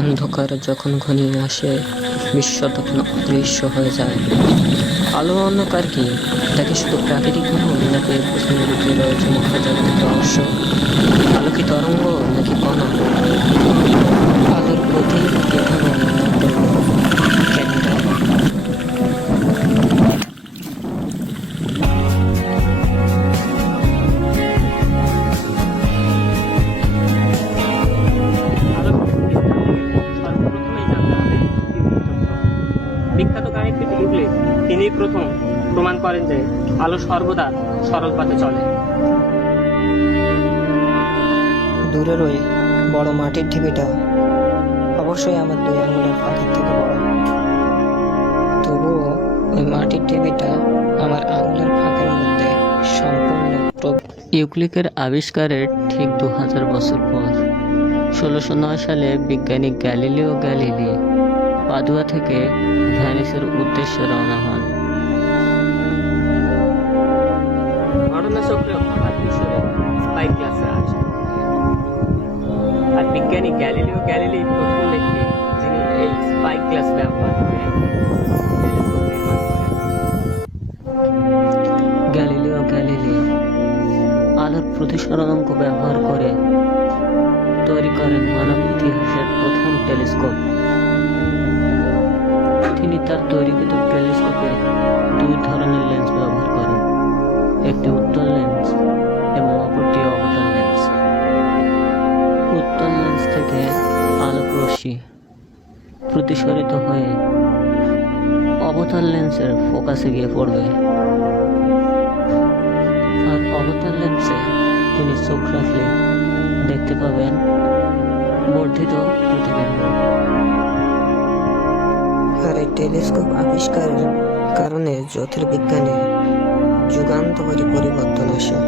অন্ধকার যখন ঘনিয়ে আসে, বিশ্ব তখন অদৃশ্য হয়ে যায়। আলো অন্ধকার কি? এটা কি শুধু প্রাকৃতিক নিয়ম, নাকি এর পেছনে লুকিয়ে রয়েছে মহাজাগতিক রহস্য? আলো কি তরঙ্গ নাকি কণা? আলোর গতি কিভাবে নির্ণয় করলো বিজ্ঞানীরা? সর্বপ্রথমেই জানতে হবে নিউটনের তত্ত্ব। বিখ্যাত গাণিতিক ইউক্লিড তিনি প্রথম প্রমাণ করেন যে আলো সর্বদা সরল পথে চলে। দূরের ওই বড় মাটির ঢিবিটা অবশ্যই আমার 2 আঙুলের ফাঁকের থেকে বড়, তবুও ওই মাটির ঢিবিটা আমার আঙুলের ফাঁকের মধ্যে সম্পূর্ণ। ইউক্লিডের আবিষ্কারের ঠিক 2000 বছর পর 1609 সালে বিজ্ঞানী গ্যালিলিও গ্যালিলি পাদুয়া থেকে ভেনিসের উদ্দেশ্যে রওনা হন। ঘটনাচক্রে হঠাৎ মিশরে স্পাই ক্লাসে আসে, আর বিজ্ঞানী গ্যালিলিও গ্যালিলি প্রথম ব্যক্তি যিনি এই স্পাই ক্লাস ব্যবহার করে গ্যালিলিও গ্যালিলি আলোর প্রতিসরণাঙ্ক ব্যবহার করে তৈরি করেন মানব ইতিহাসের প্রথম টেলিস্কোপ। তিনি তার তৈরিকৃত টেলিস্কোপে 2 ধরনের লেন্স ব্যবহার করেন, একটি উত্তল লেন্স এবং অপরটি অবতল লেন্স। উত্তল লেন্স থেকে আলোক রশ্মি প্রতিসরিত হয়ে অবতল লেন্সের ফোকাসে গিয়ে পড়বে, আর অবতল লেন্সে তিনি চোখ রাখলে দেখতে পাবেন বর্ধিত প্রতিবিম্ব। আর এই টেলিস্কোপ আবিষ্কারের কারণে জ্যোতির্বিজ্ঞানে যুগান্তকারী পরিবর্তন আসে।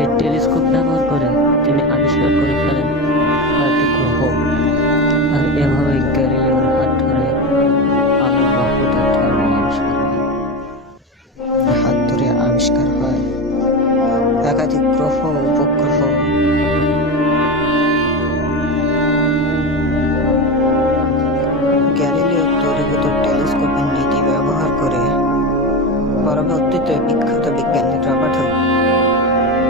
এই টেলিস্কোপ ব্যবহার করে তিনি আবিষ্কার করে ফেলেন কয়েকটি গ্রহ, আর এভাবে গ্যালিলিওর হাত ধরে আলোর বাহকতার ধর্ম আবিষ্কার হয়। একাধিক গ্রহ উপগ্রহ গ্যালিলিও তৈরিকৃত টেলিস্কোপের নীতি ব্যবহার করে পরবর্তীতে বিখ্যাত বিজ্ঞানী রবার্ট হুক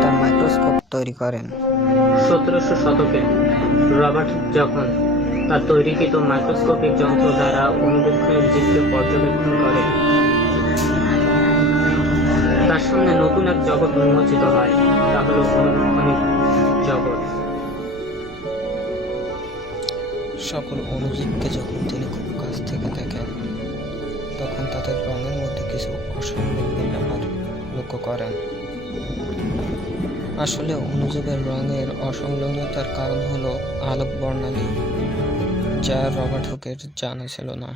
তার মাইক্রোস্কোপ তৈরি করেন। 1700 শতকে রবার্ট হুক যখন তার তৈরিকৃত মাইক্রোস্কোপিক যন্ত্র দ্বারা অনুবীক্ষণের জীবকে পর্যবেক্ষণ করে, তার সামনে নতুন এক জগৎ উন্মোচিত হয়, তা হলো অনুবীক্ষণিক জগৎ। সকল অণুজীবকে যখন তিনি খুব কাছ থেকে দেখেন, তখন তাদের রঙের মধ্যে কিছু অসংলগ্ন ব্যাপার লক্ষ্য করেন। আসলে অণুজীবের রঙের অসংলগ্নতার কারণ হলো আলোক বর্ণালী, যা রবার্ট হুকের জানা ছিল না।